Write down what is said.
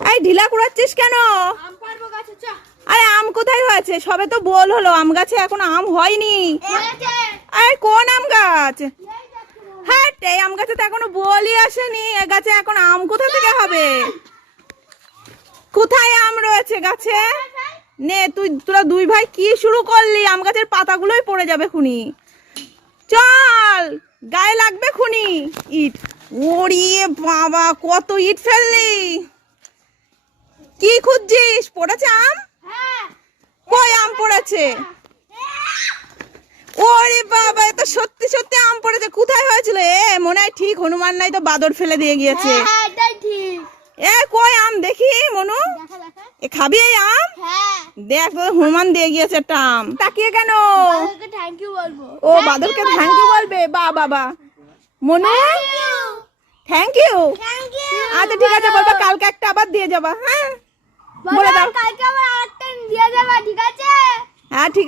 এই ঢিলা কুড়াচ্ছিস কেন? আরে আম কোথায় হয়েছে? সবে তো বল হলো, আম গাছে এখন আম হয়নি। আরে কোন আম গাছ? হ্যাঁ, এই আম গাছে তো এখনো বলই আসেনি। এ গাছে এখন আম কোথা থেকে হবে? কোথায় আম রয়েছে গাছে? নে তোরা দুই ভাই কি শুরু করলি? আম গাছের পাতাগুলোই পড়ে যাবে খুনি। চল, গায়ে লাগবে খুনি ইট। ওরে বাবা, কত ইট ফেললি! কি খুঁজছিস? পড়েছে আম? কই আম পড়েছে? ওরে বাবা, এ তো সত্যি সত্যি আম পড়েছে। কোথায় হয়েছিল? মনে হয় ঠিক হনুমান নাই তো বাদর ফেলে দিয়ে গিয়েছে। কই আম দেখি মনু। খাবি এই আম? দেখ, হনুমান দিয়ে গিয়েছে একটা আম। তাকিয়ে কেন? ও বাদরকে থ্যাংক ইউ বলবে? বাবা মনু, থ্যাংক ইউ। আচ্ছা ঠিক আছে, বলবা কালকে একটা আবার দিয়ে যাবা। হ্যাঁ বলে দাও।